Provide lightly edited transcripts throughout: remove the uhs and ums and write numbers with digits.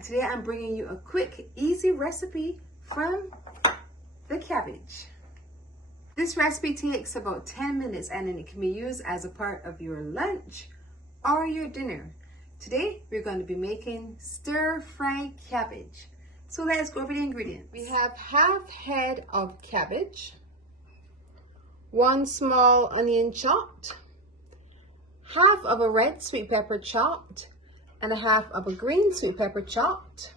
and today I'm bringing you a quick, easy recipe from the cabbage. This recipe takes about 10 minutes and then it can be used as a part of your lunch or your dinner. Today we're going to be making stir-fry cabbage. So let's go over the ingredients. We have half head of cabbage, 1 small onion chopped, half of a red sweet pepper chopped, and a half of a green sweet pepper chopped,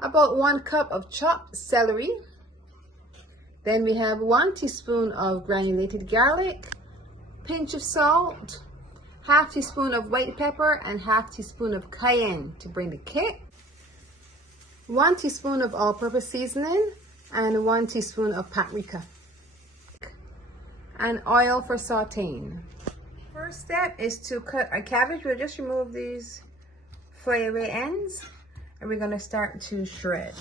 about 1 cup of chopped celery. Then we have 1 teaspoon of granulated garlic, pinch of salt, half teaspoon of white pepper, and half teaspoon of cayenne to bring the kick, 1 teaspoon of all-purpose seasoning, and 1 teaspoon of paprika, and oil for sauteing. First step is to cut our cabbage. We'll just remove these flyaway ends and we're going to start to shred.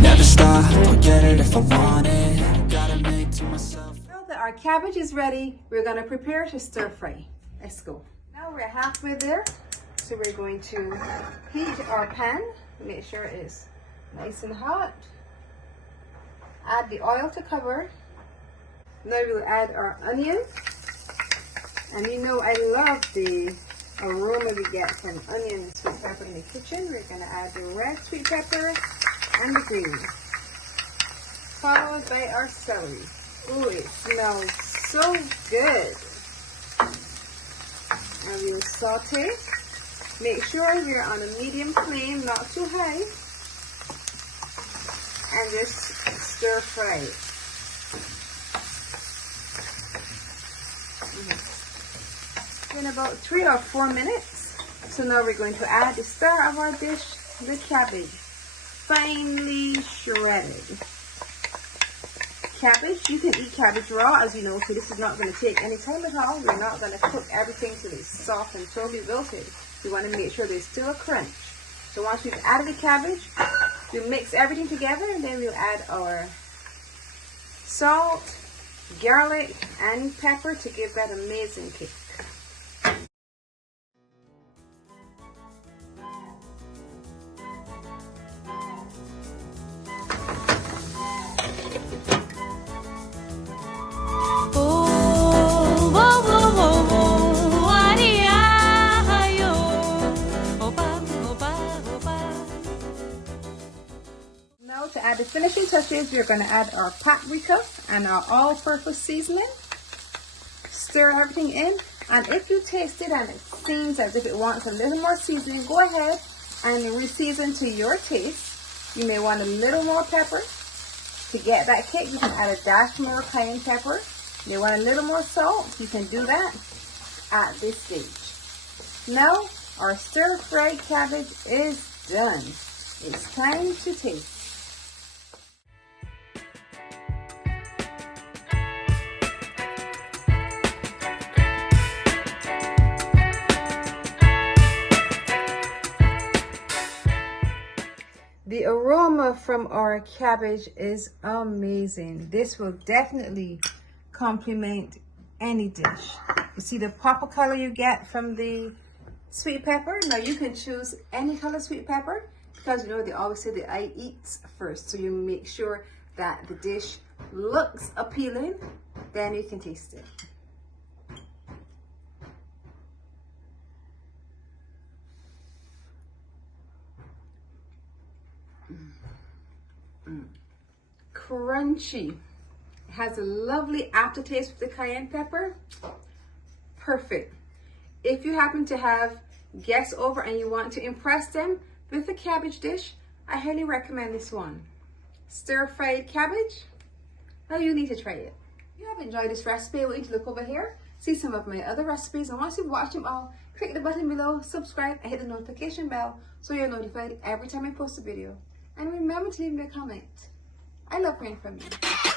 Never stop, I'll get it if I want it. Gotta make to myself. Now that our cabbage is ready, we're going to prepare to stir fry. Let's go. Now we're halfway there, so we're going to heat our pan. Make sure it is nice and hot. Add the oil to cover. Now we'll add our onion. And you know I love the aroma we get from onion and sweet pepper in the kitchen. We're going to add the red sweet pepper and the green, followed by our celery. Ooh, it smells so good. And we'll saute. Make sure we're on a medium flame, not too high. And just stir fry it. In about 3 or 4 minutes. So now we're going to add the star of our dish, the cabbage. Finely shredded. Cabbage, you can eat cabbage raw, as you know, so this is not going to take any time at all. We're not going to cook everything till it's soft and totally wilted. We want to make sure there's still a crunch. So once we've added the cabbage, we'll mix everything together and then we'll add our salt, garlic, and pepper to give that amazing kick. To add the finishing touches, we're going to add our paprika and our all-purpose seasoning. Stir everything in, and if you taste it and it seems as if it wants a little more seasoning, go ahead and re-season to your taste. You may want a little more pepper. To get that kick, you can add a dash more cayenne pepper. You may want a little more salt. You can do that at this stage. Now, our stir-fried cabbage is done. It's time to taste. The aroma from our cabbage is amazing. This will definitely complement any dish. You see the purple color you get from the sweet pepper? Now you can choose any color sweet pepper because you know they always say the eye eats first. So you make sure that the dish looks appealing, then you can taste it. Crunchy. It has a lovely aftertaste with the cayenne pepper. Perfect. If you happen to have guests over and you want to impress them with a cabbage dish, I highly recommend this one. Stir-fried cabbage. Now you need to try it. If you have enjoyed this recipe, I want you to look over here, see some of my other recipes, and once you've watched them all, click the button below, subscribe, and hit the notification bell so you're notified every time I post a video. And remember to leave me a comment. I love hearing from you.